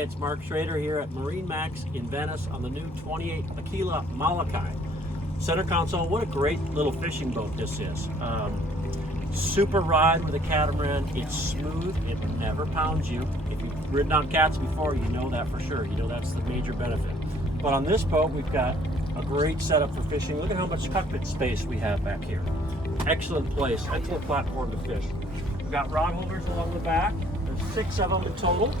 it's Mark Schrader here at MarineMax in Venice on the new 28 Aquila Molokai. Center console, what a great little fishing boat this is. Super ride with a catamaran. It's smooth, it never pounds you. If you've ridden on cats before, you know that for sure. You know that's the major benefit. But on this boat, we've got a great setup for fishing. Look at how much cockpit space we have back here. Excellent place, excellent platform to fish. We've got rod holders along the back. There's 6 of them in total.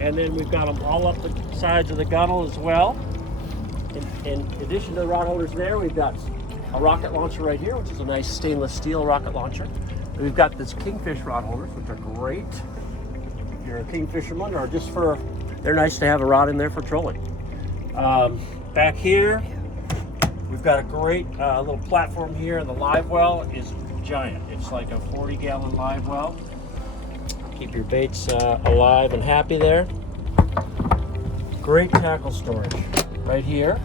And then we've got them all up the sides of the gunnel as well. In addition to the rod holders there, we've got a rocket launcher right here, which is a nice stainless steel rocket launcher. And we've got this kingfish rod holders, which are great if you're a kingfisherman, or just for, they're nice to have a rod in there for trolling. Back here, we've got a great little platform here. The live well is giant. It's like a 40-gallon live well. Keep your baits alive and happy there. Great tackle storage right here.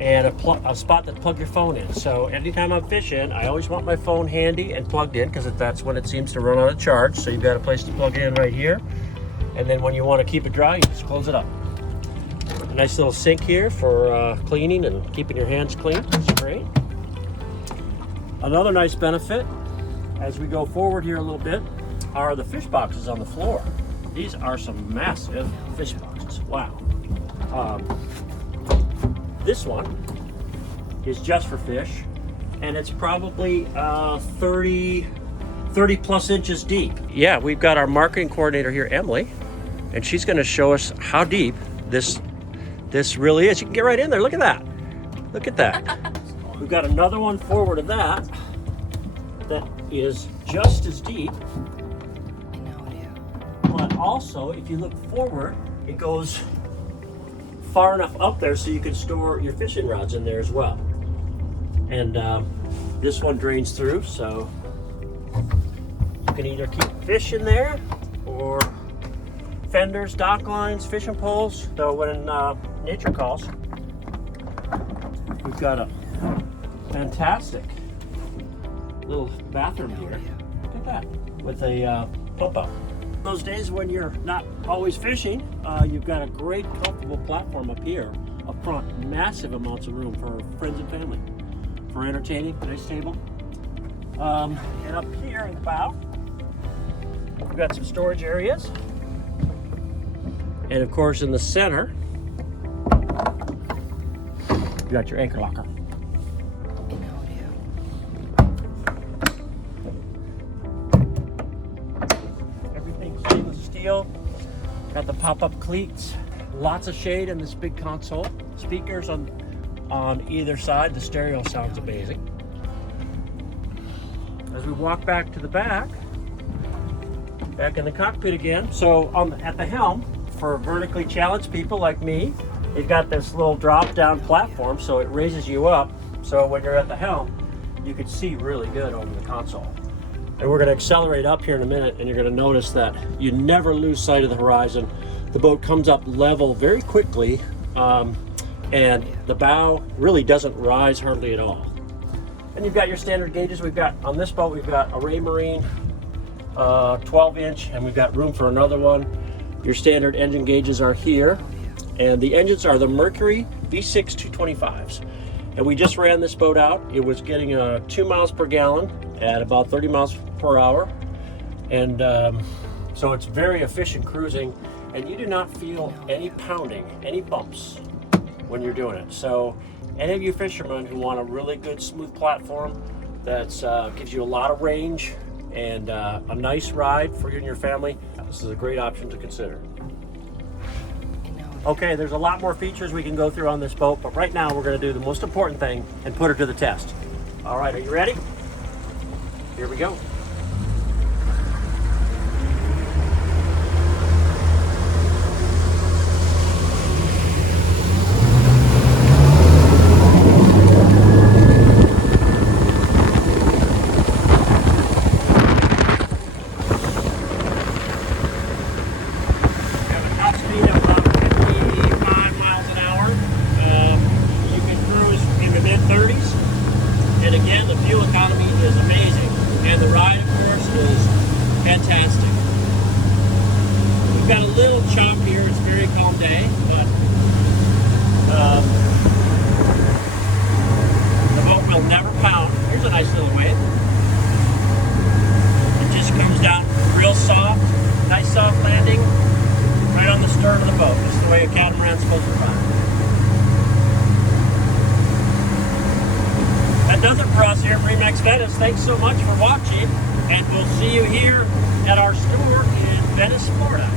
And a spot to plug your phone in. So anytime I'm fishing, I always want my phone handy and plugged in, because that's when it seems to run out of charge. So you've got a place to plug it in right here. And then when you want to keep it dry, you just close it up. A nice little sink here for cleaning and keeping your hands clean. That's great. Another nice benefit as we go forward here a little bit are the fish boxes on the floor. These are some massive fish boxes. Wow. This one is just for fish, and it's probably 30 plus inches deep. Yeah, we've got our marketing coordinator here, Emily, and she's going to show us how deep this really is. You can get right in there. Look at that. Look at that. We've got another one forward of that is just as deep. But also, if you look forward, it goes far enough up there so you can store your fishing rods in there as well. And this one drains through, so you can either keep fish in there or fenders, dock lines, fishing poles. So when nature calls, we've got a fantastic little bathroom here. Look at that, with a pump out. Those days when you're not always fishing, you've got a great comfortable platform up here, up front. Massive amounts of room for friends and family, for entertaining. Nice table. And up here in the bow, we've got some storage areas. And of course in the center, you got your anchor locker. Got the pop-up cleats, lots of shade in this big console. Speakers on either side. The stereo sounds amazing. As we walk back to the back in the cockpit again. So at the helm, for vertically challenged people like me, you've got this little drop-down platform, so it raises you up. So when you're at the helm, you can see really good over the console. And we're going to accelerate up here in a minute, and you're going to notice that you never lose sight of the horizon. The boat comes up level very quickly, and the bow really doesn't rise hardly at all. And you've got your standard gauges. We've got, on this boat, we've got a Raymarine 12-inch, and we've got room for another one. Your standard engine gauges are here, and the engines are the Mercury V6 225s. And we just ran this boat out. It was getting 2 miles per gallon at about 30 miles per hour. And so it's very efficient cruising, and you do not feel any pounding, any bumps when you're doing it. So any of you fishermen who want a really good smooth platform that gives you a lot of range and a nice ride for you and your family, this is a great option to consider. Okay, there's a lot more features we can go through on this boat, but right now we're going to do the most important thing and put her to the test. All right, are you ready? Here we go. And again, the fuel economy is amazing, and the ride, of course, is fantastic. We've got a little chop here. It's a very calm day, but the boat will never pound. Here's a nice little wave. It just comes down real soft, nice soft landing, right on the stern of the boat. That's the way a catamaran's supposed to run. That does it for us here at MarineMax Venice. Thanks so much for watching, and we'll see you here at our store in Venice, Florida.